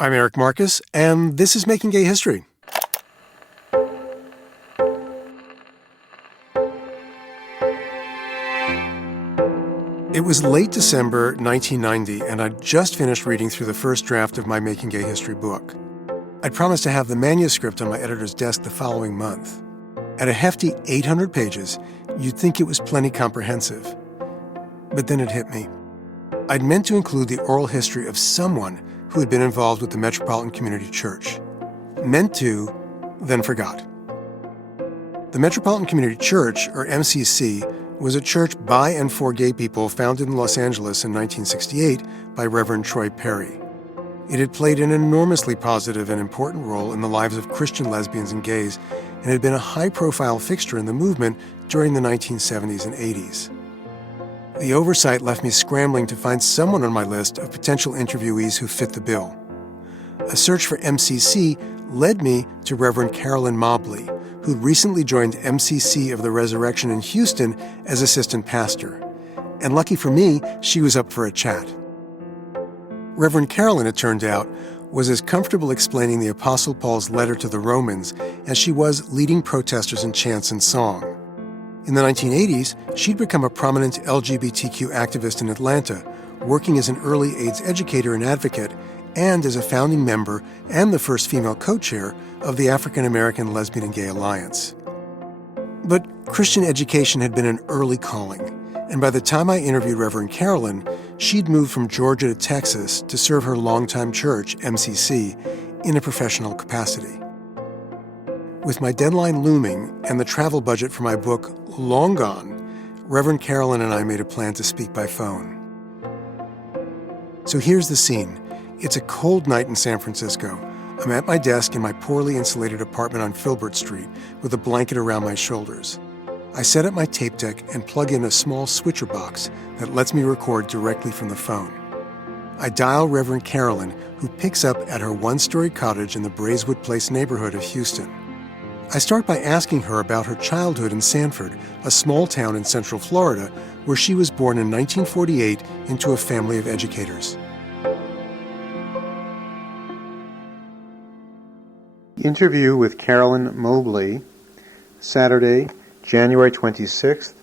I'm Eric Marcus, and this is Making Gay History. It was late December 1990, and I'd just finished reading through the first draft of my Making Gay History book. I'd promised to have the manuscript on my editor's desk the following month. At a hefty 800 pages, you'd think it was plenty comprehensive. But then it hit me. I'd meant to include the oral history of someone who had been involved with the Metropolitan Community Church. Meant to, then forgot. The Metropolitan Community Church, or MCC, was a church by and for gay people founded in Los Angeles in 1968 by Reverend Troy Perry. It had played an enormously positive and important role in the lives of Christian lesbians and gays, and had been a high-profile fixture in the movement during the 1970s and 80s. The oversight left me scrambling to find someone on my list of potential interviewees who fit the bill. A search for MCC led me to Reverend Carolyn Mobley, who'd recently joined MCC of the Resurrection in Houston as assistant pastor. And lucky for me, she was up for a chat. Reverend Carolyn, it turned out, was as comfortable explaining the Apostle Paul's letter to the Romans as she was leading protesters in chants and song. In the 1980s, she'd become a prominent LGBTQ activist in Atlanta, working as an early AIDS educator and advocate, and as a founding member and the first female co-chair of the African American Lesbian and Gay Alliance. But Christian education had been an early calling, and by the time I interviewed Reverend Carolyn, she'd moved from Georgia to Texas to serve her longtime church, MCC, in a professional capacity. With my deadline looming and the travel budget for my book long gone, Reverend Carolyn and I made a plan to speak by phone. So here's the scene. It's a cold night in San Francisco. I'm at my desk in my poorly insulated apartment on Filbert Street with a blanket around my shoulders. I set up my tape deck and plug in a small switcher box that lets me record directly from the phone. I dial Reverend Carolyn, who picks up at her one-story cottage in the Braeswood Place neighborhood of Houston. I start by asking her about her childhood in Sanford, a small town in Central Florida, where she was born in 1948 into a family of educators. Interview with Carolyn Mobley, Saturday, January 26th,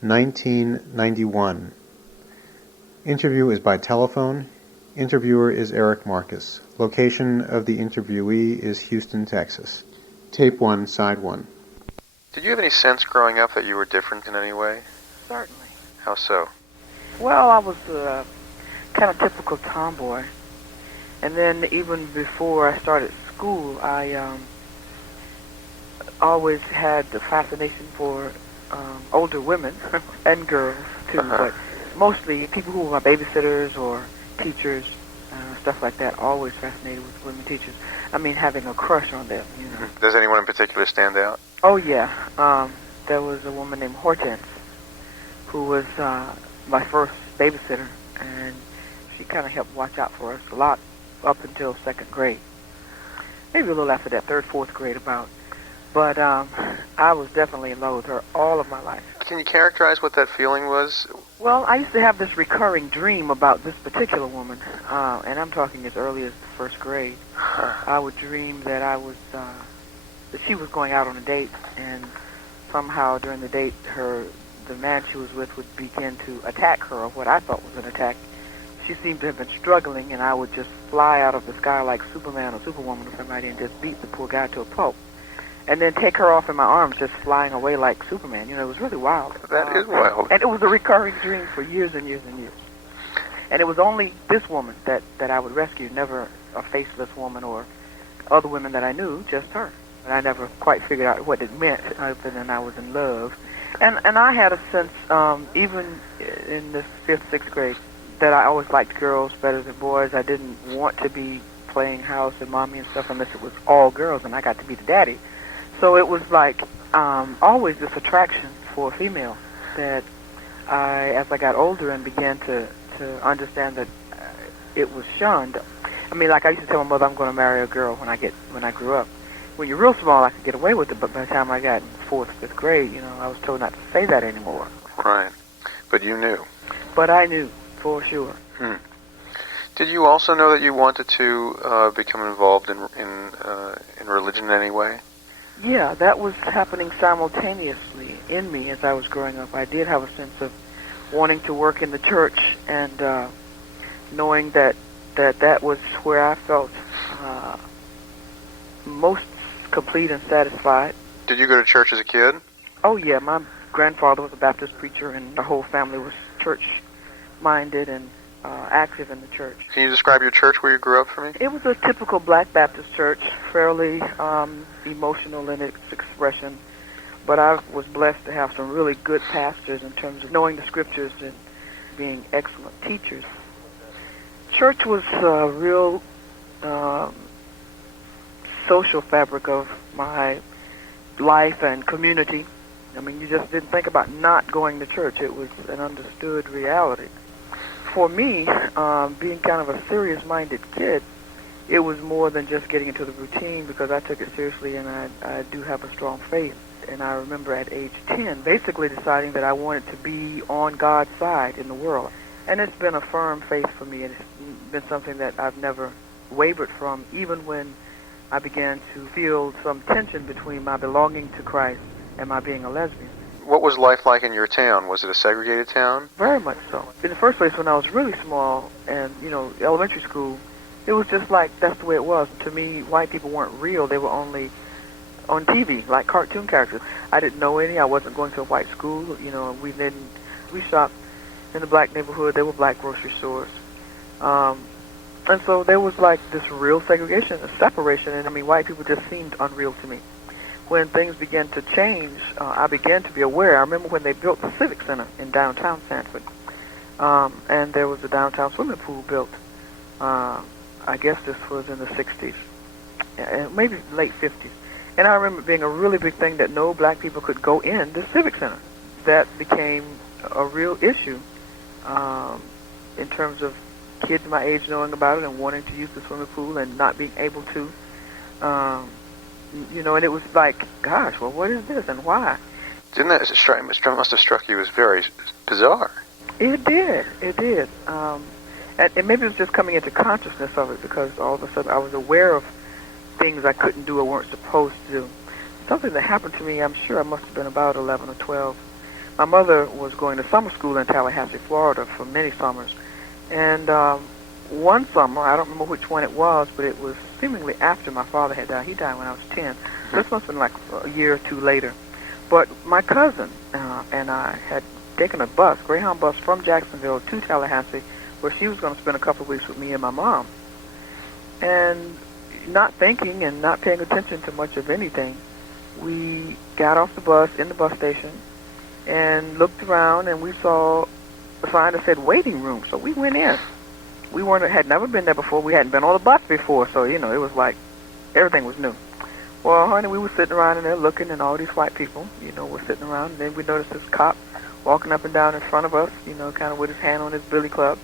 1991. Interview is by telephone. Interviewer is Eric Marcus. Location of the interviewee is Houston, Texas. Tape 1, Side 1. Did you have any sense growing up that you were different in any way? Certainly. How so? Well, I was a kind of typical tomboy. And then even before I started school, I always had the fascination for older women and girls, too. But mostly people who were babysitters or teachers, stuff like that, always fascinated with women teachers. I mean, having a crush on them, you know. Does anyone in particular stand out? Oh, yeah. There was a woman named Hortense who was my first babysitter, and she kind of helped watch out for us a lot up until second grade. Maybe a little after that, third, fourth grade about. But I was definitely in love with her all of my life. Can you characterize what that feeling was? Well, I used to have this recurring dream about this particular woman, and I'm talking as early as the first grade. I would dream that that she was going out on a date, and somehow during the date, the man she was with would begin to attack her, or what I thought was an attack. She seemed to have been struggling, and I would just fly out of the sky like Superman or Superwoman or somebody and just beat the poor guy to a pulp. And then take her off in my arms, just flying away like Superman. You know, it was really wild. That is wild. And it was a recurring dream for years and years and years. And it was only this woman that I would rescue, never a faceless woman or other women that I knew, just her. And I never quite figured out what it meant, other than I was in love. And I had a sense, even in the 5th, 6th grade, that I always liked girls better than boys. I didn't want to be playing house and mommy and stuff unless it was all girls, and I got to be the daddy. So it was like always this attraction for a female that as I got older and began to understand that it was shunned. I mean, like I used to tell my mother, I'm going to marry a girl when I grew up. When you're real small, I could get away with it, but by the time I got in 4th, 5th grade, you know, I was told not to say that anymore. Right. But you knew. But I knew, for sure. Did you also know that you wanted to become involved in religion in any way? Yeah, that was happening simultaneously in me as I was growing up. I did have a sense of wanting to work in the church and knowing that was where I felt most complete and satisfied. Did you go to church as a kid? Oh, yeah. My grandfather was a Baptist preacher, and the whole family was church-minded and active in the church. Can you describe your church where you grew up for me? It was a typical black Baptist church, fairly emotional in its expression, but I was blessed to have some really good pastors in terms of knowing the scriptures and being excellent teachers. Church was a real social fabric of my life and community. I mean, you just didn't think about not going to church. It was an understood reality. For me, being kind of a serious-minded kid, it was more than just getting into the routine because I took it seriously and I do have a strong faith. And I remember at age 10 basically deciding that I wanted to be on God's side in the world. And it's been a firm faith for me. It's been something that I've never wavered from, even when I began to feel some tension between my belonging to Christ and my being a lesbian. What was life like in your town? Was it a segregated town? Very much so. In the first place, when I was really small and, elementary school, it was just like that's the way it was. To me, white people weren't real. They were only on TV, like cartoon characters. I didn't know any. I wasn't going to a white school. We shopped in the black neighborhood. There were black grocery stores. And so there was like this real segregation, a separation, and white people just seemed unreal to me. When things began to change, I began to be aware. I remember when they built the Civic Center in downtown Sanford, and there was a downtown swimming pool built. I guess this was in the 60s, maybe late 50s. And I remember it being a really big thing that no black people could go in the Civic Center. That became a real issue in terms of kids my age knowing about it and wanting to use the swimming pool and not being able to. And it was like, gosh, well, what is this and why? Didn't that must have struck you as very bizarre? It did. And maybe it was just coming into consciousness of it because all of a sudden I was aware of things I couldn't do or weren't supposed to do. Something that happened to me, I'm sure I must have been about 11 or 12. My mother was going to summer school in Tallahassee, Florida for many summers. And one summer, I don't remember which one it was, but it was seemingly after my father had died. He died when I was 10. So this must have been like a year or two later. But my cousin and I had taken a bus, Greyhound bus, from Jacksonville to Tallahassee, where she was going to spend a couple of weeks with me and my mom. And not thinking and not paying attention to much of anything, we got off the bus in the bus station and looked around, and we saw a sign that said waiting room. So we went in. We had never been there before. We hadn't been on the bus before, so it was like everything was new. Well, honey, we were sitting around in there looking, and all these white people, were sitting around. And then we noticed this cop walking up and down in front of us, kind of with his hand on his billy club.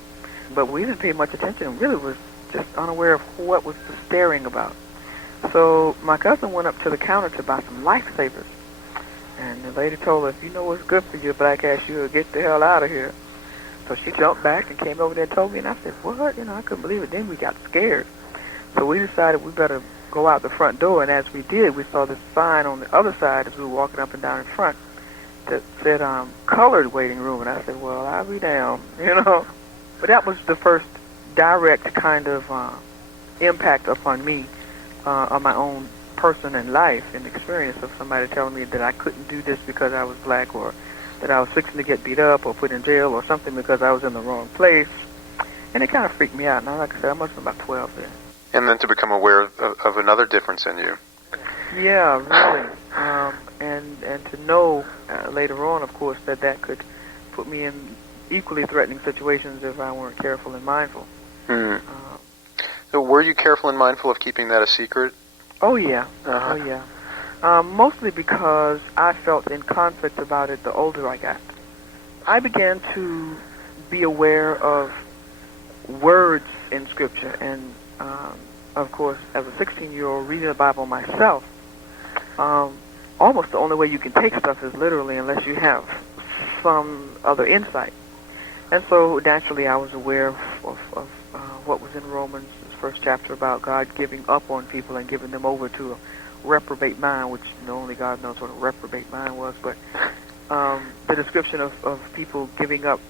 But we didn't pay much attention and really was just unaware of what was the staring about. So my cousin went up to the counter to buy some lifesavers. And the lady told her, if you know what's good for you, black ass, you'll get the hell out of here. So she jumped back and came over there and told me, and I said, what? I couldn't believe it. Then we got scared. So we decided we better go out the front door, and as we did, we saw this sign on the other side as we were walking up and down in front that said, colored waiting room. And I said, well, I'll be down, But that was the first direct kind of impact upon me on my own person and life and experience of somebody telling me that I couldn't do this because I was black, or that I was fixing to get beat up or put in jail or something because I was in the wrong place. And it kind of freaked me out. Now, like I said, I must have been about 12 then. And then to become aware of another difference in you. Yeah, really. And to know later on, of course, that could put me in equally threatening situations if I weren't careful and mindful. So were you careful and mindful of keeping that a secret? Oh, yeah. Uh-huh. Oh, yeah. Mostly because I felt in conflict about it the older I got. I began to be aware of words in Scripture, and of course, as a 16-year-old reading the Bible myself, almost the only way you can take stuff is literally unless you have some other insight. And so naturally I was aware of what was in Romans, the first chapter, about God giving up on people and giving them over to a reprobate mind, which only God knows what a reprobate mind was, but the description of people giving up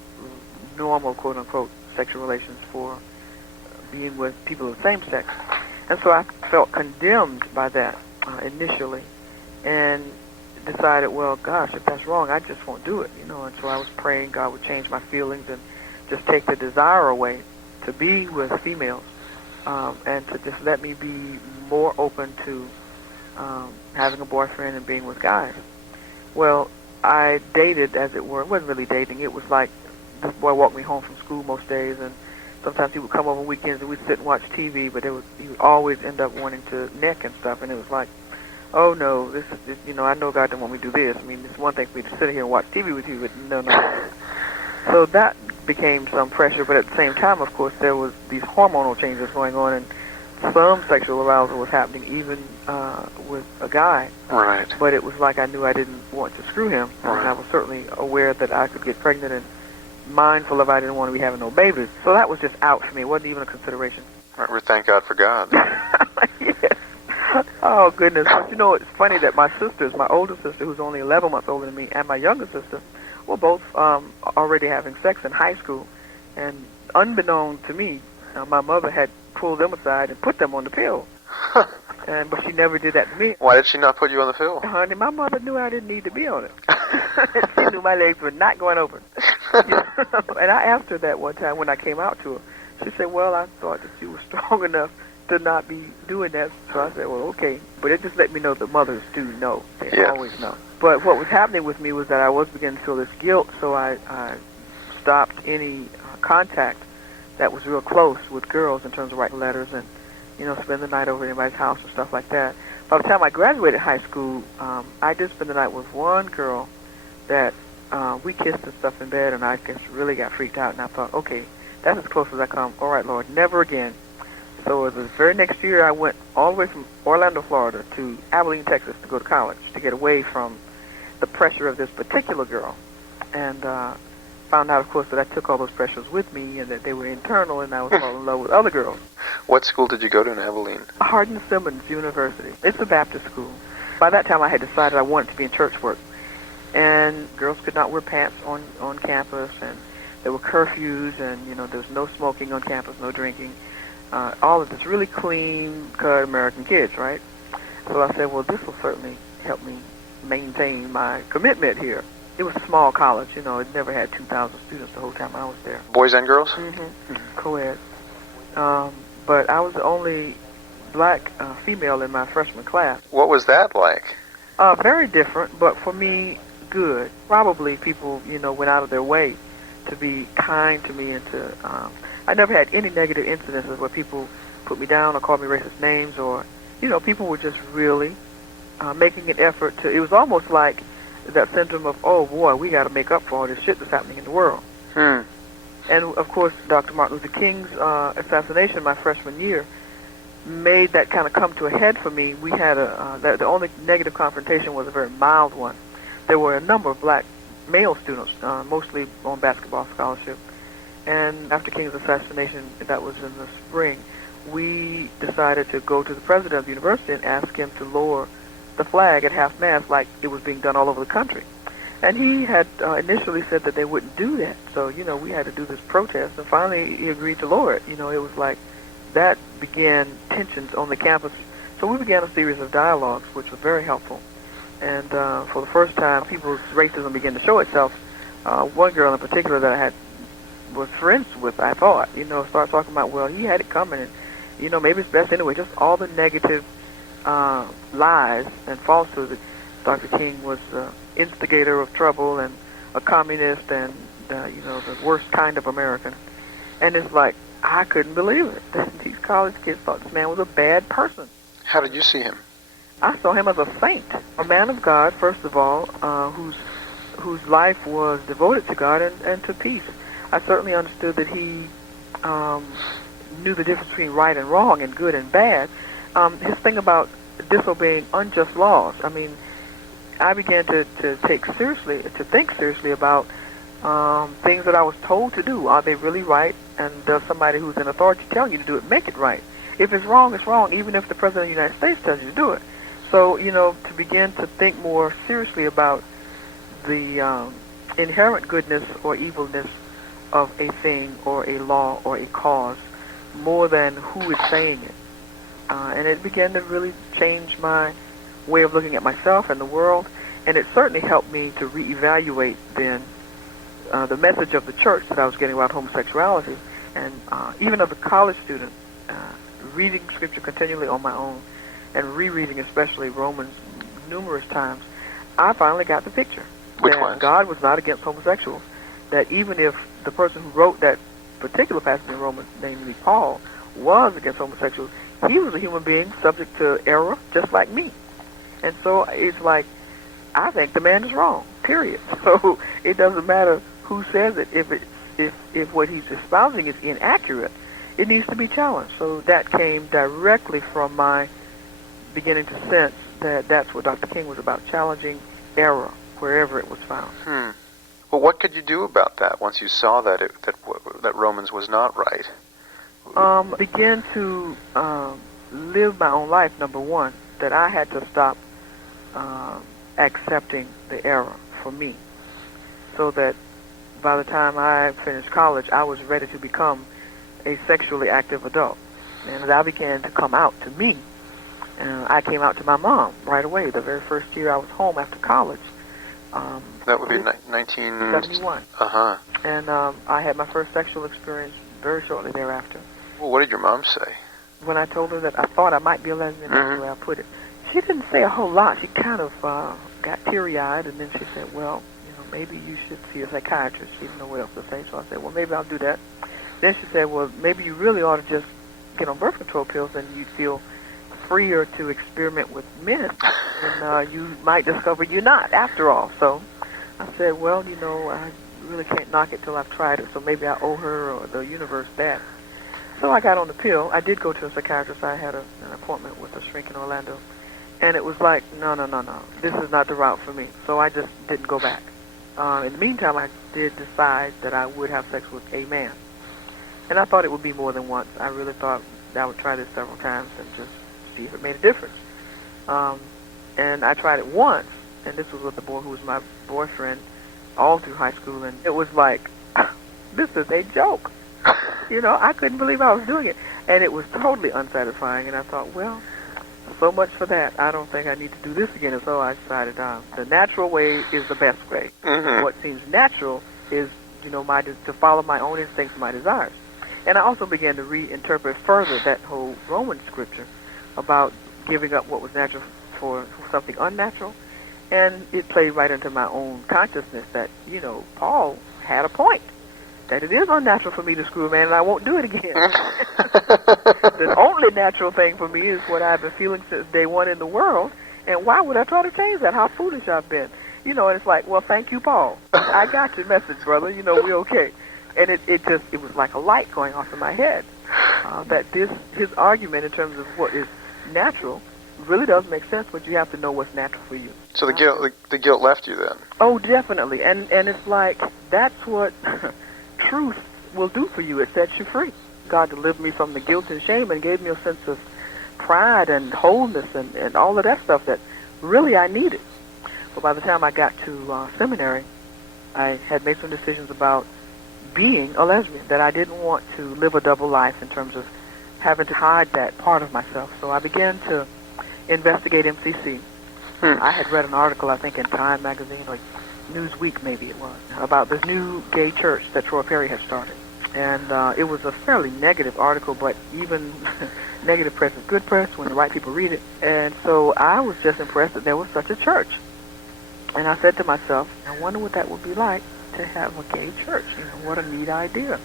normal, quote-unquote, sexual relations for being with people of the same sex. And so I felt condemned by that initially, and decided, well, gosh, if that's wrong, I just won't do it, And so I was praying God would change my feelings and just take the desire away to be with females, and to just let me be more open to having a boyfriend and being with guys. Well, I dated, as it were. It wasn't really dating. It was like this boy walked me home from school most days, and sometimes he would come over weekends and we'd sit and watch TV, but he would always end up wanting to neck and stuff, and it was like, oh no, this is, I know God didn't want me to do this. I mean, it's one thing for me to sit here and watch TV with you, but no. So that became some pressure, but at the same time, of course, there was these hormonal changes going on, and some sexual arousal was happening even with a guy. Right. But it was like I knew I didn't want to screw him, Right. and I was certainly aware that I could get pregnant and mindful of I didn't want to be having no babies. So that was just out for me. It wasn't even a consideration. Right. We thank God for God. Yes. Oh, goodness. But it's funny that my sisters, my older sister, who's only 11 months older than me, and my younger sister, were both already having sex in high school. And unbeknown to me, my mother had pulled them aside and put them on the pill. But she never did that to me. Why did she not put you on the pill? Honey, my mother knew I didn't need to be on it. She knew my legs were not going over. And I asked her that one time when I came out to her. She said, well, I thought that you were strong enough to not be doing that. So I said, well, okay. But it just let me know that mothers do know. They always know. But what was happening with me was that I was beginning to feel this guilt, so I stopped any contact that was real close with girls in terms of writing letters and, spend the night over at anybody's house or stuff like that. By the time I graduated high school, I did spend the night with one girl that we kissed and stuff in bed, and I just really got freaked out, and I thought, okay, that's as close as I come. All right, Lord, never again. So the very next year, I went all the way from Orlando, Florida, to Abilene, Texas, to go to college, to get away from the pressure of this particular girl. And found out, of course, that I took all those pressures with me and that they were internal, and I was falling in love with other girls. What school did you go to in Abilene? Hardin-Simmons University. It's a Baptist school. By that time, I had decided I wanted to be in church work. And girls could not wear pants on campus, and there were curfews, and, there was no smoking on campus, no drinking. All of this really clean-cut American kids, right? So I said, well, this will certainly help me maintain my commitment here. It was a small college, it never had 2,000 students the whole time I was there. Boys and girls? Mm-hmm. Co-ed. But I was the only black female in my freshman class. What was that like? Very different, but for me, good. Probably people, went out of their way to be kind to me and to... I never had any negative incidences where people put me down or called me racist names or, people were just really making an effort to... It was almost like that syndrome of, oh boy, we got to make up for all this shit that's happening in the world. And of course, Dr. Martin Luther King's assassination my freshman year made that kind of come to a head for me. We had the only negative confrontation was a very mild one. There were a number of black male students, mostly on basketball scholarship. And after King's assassination, that was in the spring, we decided to go to the president of the university and ask him to lower the flag at half-mast like it was being done all over the country. And he had initially said that they wouldn't do that. So, we had to do this protest, and finally he agreed to lower it. It was like that began tensions on the campus. So we began a series of dialogues, which was very helpful. And for the first time, people's racism began to show itself. One girl in particular that I was friends with, I thought, started talking about, well, he had it coming, and, maybe it's best anyway. Just all the negative lies and falsehoods that Dr. King was the instigator of trouble and a communist and, the worst kind of American. And it's like, I couldn't believe it. These college kids thought this man was a bad person. How did you see him? I saw him as a saint, a man of God, first of all, whose life was devoted to God and to peace. I certainly understood that he knew the difference between right and wrong and good and bad. His thing about disobeying unjust laws, I began to think seriously about things that I was told to do. Are they really right? and there's somebody who's in authority telling you to do it, make it right. If it's wrong, it's wrong, even if the President of the United States tells you to do it. So, to begin to think more seriously about the inherent goodness or evilness of a thing or a law or a cause more than who is saying it. And it began to really change my way of looking at myself and the world, and it certainly helped me to reevaluate then the message of the church that I was getting about homosexuality, and even as a college student, reading Scripture continually on my own and rereading especially Romans numerous times, I finally got the picture. Which that ones? God was not against homosexuals, that even if the person who wrote that particular passage in Romans, namely Paul, was against homosexuals, he was a human being subject to error just like me. And so it's like, I think the man is wrong, period. So it doesn't matter who says it. If what he's espousing is inaccurate, it needs to be challenged. So that came directly from my beginning to sense that that's what Dr. King was about, challenging error wherever it was found. Well, what could you do about that once you saw that that Romans was not right? Begin to live my own life, number one, that I had to stop accepting the error for me, so that by the time I finished college, I was ready to become a sexually active adult. And as I began to come out to me, I came out to my mom right away, the very first year I was home after college. That would be 1971. Uh-huh. And I had my first sexual experience very shortly thereafter. Well, what did your mom say? When I told her that I thought I might be a lesbian, that's the way I put it. She didn't say a whole lot. She kind of got teary-eyed, and then she said, well, maybe you should see a psychiatrist. She didn't know what else to say, so I said, well, maybe I'll do that. Then she said, well, maybe you really ought to just get on birth control pills, and you'd feel freer to experiment with men, and you might discover you're not, after all. So I said, well, I really can't knock it till I've tried it, so maybe I owe her or the universe that. So I got on the pill. I did go to a psychiatrist. I had an appointment with a shrink in Orlando, and it was like, no, this is not the route for me. So I just didn't go back. In the meantime, I did decide that I would have sex with a man. And I thought it would be more than once. I really thought I would try this several times and just see if it made a difference. And I tried it once, and this was with the boy who was my boyfriend all through high school, and it was like, this is a joke. I couldn't believe I was doing it. And it was totally unsatisfying, and I thought, well, so much for that. I don't think I need to do this again. And so I decided the natural way is the best way. What seems natural is, to follow my own instincts and my desires. And I also began to reinterpret further that whole Roman scripture about giving up what was natural for something unnatural. And it played right into my own consciousness that, Paul had a point, that it is unnatural for me to screw a man, and I won't do it again. The only natural thing for me is what I've been feeling since day one in the world, and why would I try to change that? How foolish I've been. And it's like, well, thank you, Paul. I got your message, brother. We're okay. And it was like a light going off in my head, that his argument in terms of what is natural really does make sense, but you have to know what's natural for you. So the guilt left you then? Oh, definitely. And it's like, that's what truth will do for you. It sets you free. God delivered me from the guilt and shame and gave me a sense of pride and wholeness and all of that stuff that really I needed. But by the time I got to seminary, I had made some decisions about being a lesbian, that I didn't want to live a double life in terms of having to hide that part of myself. So I began to investigate MCC. I had read an article, I think, in Time magazine, or Newsweek maybe it was, about this new gay church that Troy Perry had started. And it was a fairly negative article, but even negative press is good press when the right people read it. And so I was just impressed that there was such a church. And I said to myself, I wonder what that would be like to have a gay church. What a neat idea.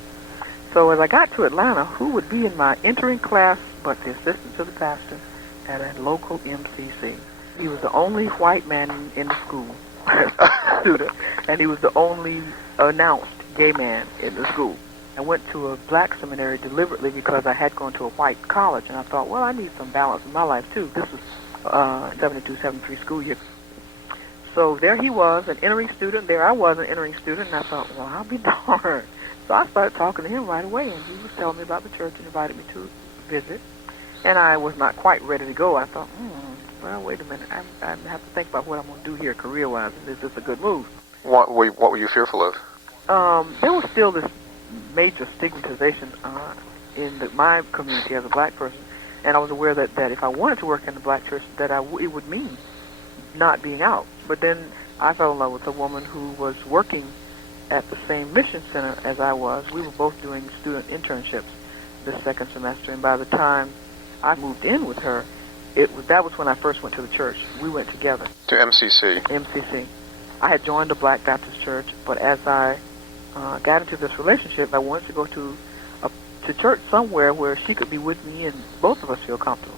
So as I got to Atlanta, who would be in my entering class but the assistant to the pastor at a local MCC? He was the only white man in the school, student, and he was the only announced gay man in the school. I went to a black seminary deliberately because I had gone to a white college, and I thought, well, I need some balance in my life, too. This was 72, 73 school year. So there he was, an entering student. There I was, an entering student, and I thought, well, I'll be darned. So I started talking to him right away, and he was telling me about the church and invited me to visit. And I was not quite ready to go. I thought, well, wait a minute. I have to think about what I'm going to do here career-wise, and is this a good move? What were you fearful of? There was still this major stigmatization in my community as a black person, and I was aware that if I wanted to work in the black church, that it would mean not being out. But then I fell in love with a woman who was working at the same mission center as I was. We were both doing student internships this second semester, and by the time I moved in with her, that was when I first went to the church. We went together. To MCC? MCC. I had joined the Black Baptist Church, but as I got into this relationship, I wanted to go to church somewhere where she could be with me and both of us feel comfortable.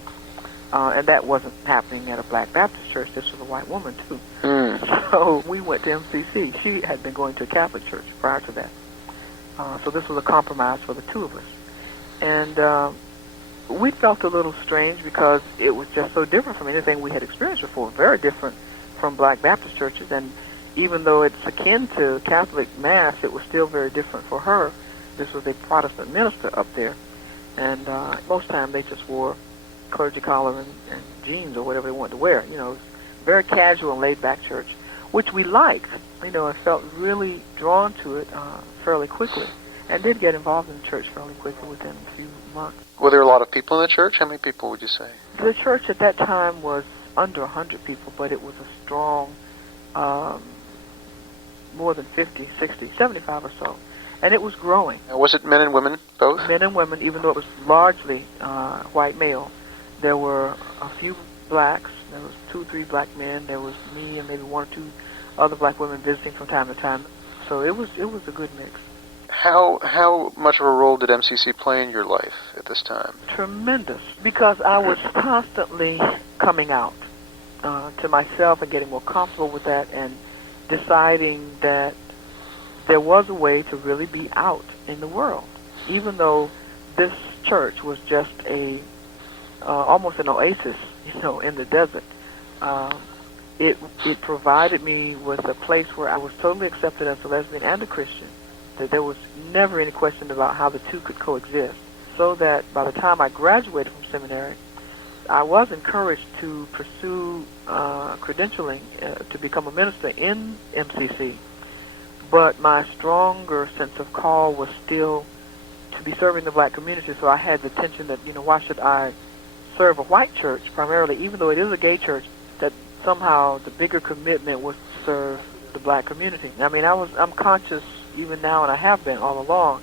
And that wasn't happening at a Black Baptist church. This was a white woman, too. So we went to MCC. She had been going to a Catholic church prior to that. So this was a compromise for the two of us. And we felt a little strange because it was just so different from anything we had experienced before, very different from Black Baptist churches. And even though it's akin to Catholic Mass, it was still very different for her. This was a Protestant minister up there. And most time they just wore clergy collar and jeans or whatever they wanted to wear. You know, very casual and laid-back church, which we liked. You know, I felt really drawn to it fairly quickly, and did get involved in the church fairly quickly within a few months. Were there a lot of people in the church? How many people would you say? The church at that time was under 100 people, but it was a strong, more than 50, 60, 75 or so. And it was growing. Was it men and women, both? Men and women, even though it was largely white male. There were a few blacks. There was 2 or 3 black men. There was me and maybe 1 or 2 other black women visiting from time to time. So it was a good mix. How much of a role did MCC play in your life at this time? Tremendous, because I was constantly coming out to myself and getting more comfortable with that and deciding that there was a way to really be out in the world, even though this church was just almost an oasis, you know, in the desert. It provided me with a place where I was totally accepted as a lesbian and a Christian, that there was never any question about how the two could coexist, so that by the time I graduated from seminary, I was encouraged to pursue credentialing to become a minister in MCC, but my stronger sense of call was still to be serving the black community, so I had the tension that, you know, why should I serve a white church primarily, even though it is a gay church, that somehow the bigger commitment was to serve the black community. I mean, I'm conscious even now, and I have been all along,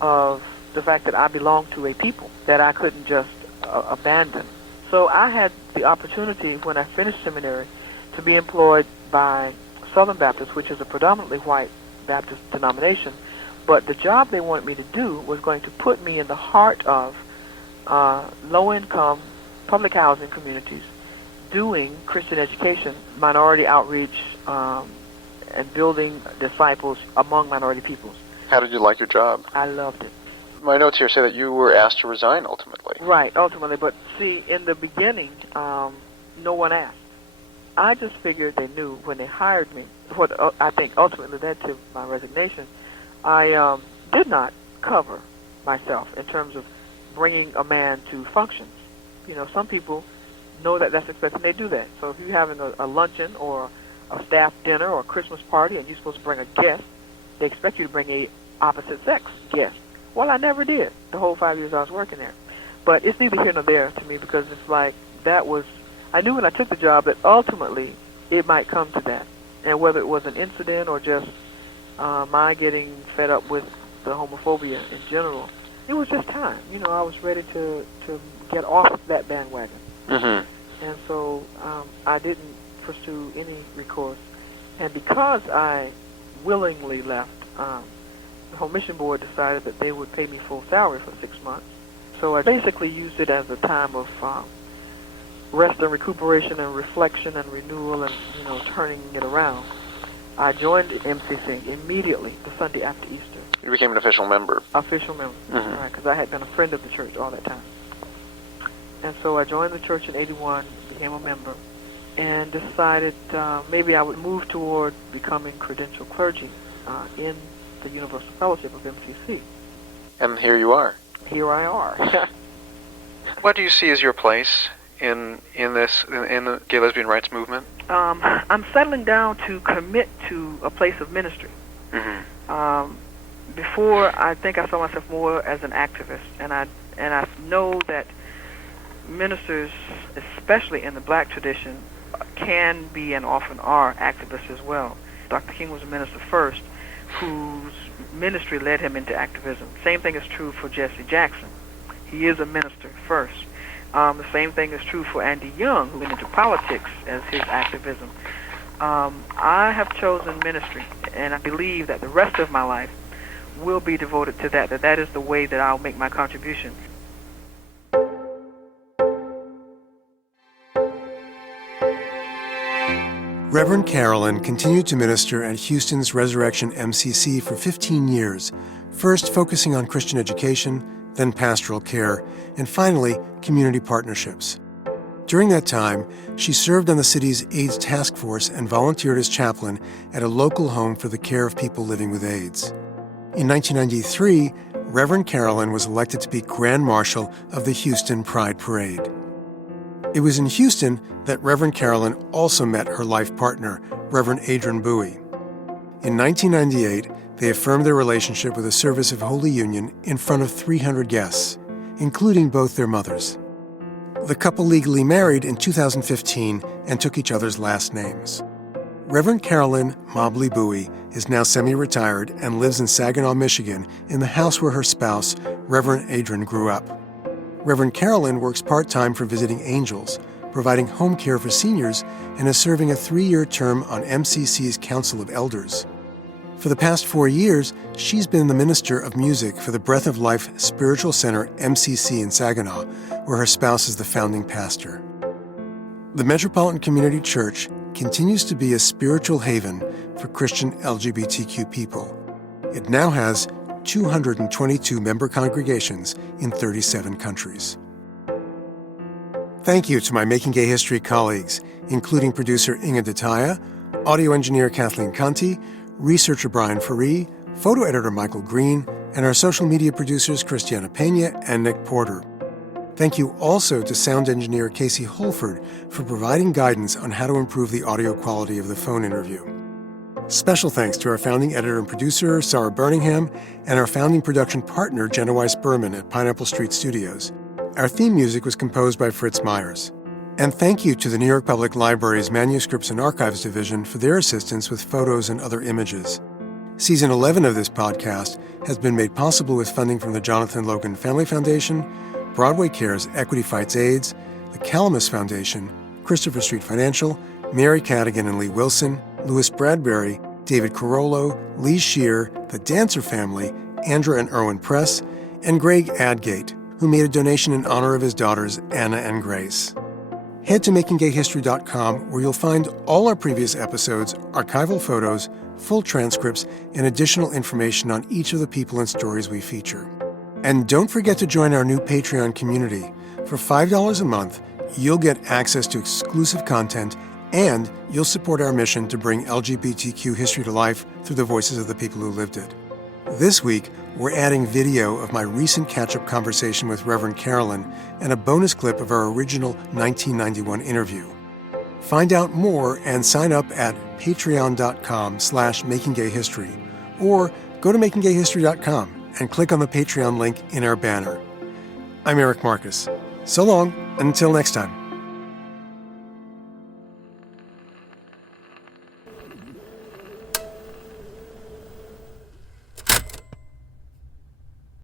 of the fact that I belong to a people that I couldn't just abandon. So I had the opportunity when I finished seminary to be employed by Southern Baptist, which is a predominantly white Baptist denomination, but the job they wanted me to do was going to put me in the heart of low-income public housing communities doing Christian education, minority outreach, and building disciples among minority peoples. How did you like your job? I loved it. My notes here say that you were asked to resign ultimately. Right, ultimately. But see, in the beginning, no one asked. I just figured they knew when they hired me. What I think ultimately led to my resignation, I did not cover myself in terms of bringing a man to functions. You know, some people know that that's expected, and they do that. So if you're having a luncheon or a staff dinner or a Christmas party and you're supposed to bring a guest, they expect you to bring a opposite-sex guest. Well, I never did the whole 5 years I was working there. But it's neither here nor there to me, because it's like I knew when I took the job that ultimately it might come to that. And whether it was an incident or just my getting fed up with the homophobia in general, it was just time. You know, I was ready to get off that bandwagon. Mm-hmm. And so I didn't pursue any recourse. And because I willingly left, the Home Mission Board decided that they would pay me full salary for 6 months. So I basically used it as a time of rest and recuperation and reflection and renewal and, you know, turning it around. I joined MCC immediately the Sunday after Easter. You became an official member. Official member, mm-hmm. Because I had been a friend of the church all that time. And so I joined the church in 81, became a member, and decided maybe I would move toward becoming credentialed clergy in the Universal Fellowship of MCC. And here you are. Here I are. What do you see as your place in the gay lesbian rights movement? I'm settling down to commit to a place of ministry. Mm-hmm. Before, I think I saw myself more as an activist, and I know that ministers, especially in the black tradition, can be and often are activists as well. Dr. King was a minister first, whose ministry led him into activism. Same thing is true for Jesse Jackson. He is a minister first. The same thing is true for Andy Young, who went into politics as his activism. I have chosen ministry, and I believe that the rest of my life will be devoted to that is the way that I'll make my contribution. Reverend Carolyn continued to minister at Houston's Resurrection MCC for 15 years, first focusing on Christian education, then pastoral care, and finally, community partnerships. During that time, she served on the city's AIDS task force and volunteered as chaplain at a local home for the care of people living with AIDS. In 1993, Reverend Carolyn was elected to be Grand Marshal of the Houston Pride Parade. It was in Houston that Reverend Carolyn also met her life partner, Reverend Adrian Bowie. In 1998, they affirmed their relationship with a service of Holy Union in front of 300 guests, including both their mothers. The couple legally married in 2015 and took each other's last names. Reverend Carolyn Mobley-Bowie is now semi-retired and lives in Saginaw, Michigan, in the house where her spouse, Reverend Adrian, grew up. Reverend Carolyn works part-time for Visiting Angels, providing home care for seniors, and is serving a 3-year term on MCC's Council of Elders. For the past 4 years, she's been the minister of music for the Breath of Life Spiritual Center MCC in Saginaw, where her spouse is the founding pastor. The Metropolitan Community Church continues to be a spiritual haven for Christian LGBTQ people. It now has 222 member congregations in 37 countries. Thank you to my Making Gay History colleagues, including producer Inga Detaya, audio engineer Kathleen Conti, researcher Brian Faree, photo editor Michael Green, and our social media producers Christiana Pena and Nick Porter. Thank you also to sound engineer Casey Holford for providing guidance on how to improve the audio quality of the phone interview. Special thanks to our founding editor and producer, Sarah Birmingham, and our founding production partner, Jenna Weiss Berman at Pineapple Street Studios. Our theme music was composed by Fritz Myers. And thank you to the New York Public Library's Manuscripts and Archives Division for their assistance with photos and other images. Season 11 of this podcast has been made possible with funding from the Jonathan Logan Family Foundation, Broadway Cares Equity Fights AIDS, the Calamus Foundation, Christopher Street Financial, Mary Cadigan and Lee Wilson, Louis Bradbury, David Carollo, Lee Shear, the Dancer Family, Andra and Erwin Press, and Greg Adgate, who made a donation in honor of his daughters, Anna and Grace. Head to makinggayhistory.com, where you'll find all our previous episodes, archival photos, full transcripts, and additional information on each of the people and stories we feature. And don't forget to join our new Patreon community. For $5 a month, you'll get access to exclusive content, and you'll support our mission to bring LGBTQ history to life through the voices of the people who lived it. This week, we're adding video of my recent catch-up conversation with Reverend Carolyn and a bonus clip of our original 1991 interview. Find out more and sign up at patreon.com/makinggayhistory, or go to makinggayhistory.com and click on the Patreon link in our banner. I'm Eric Marcus. So long, and until next time.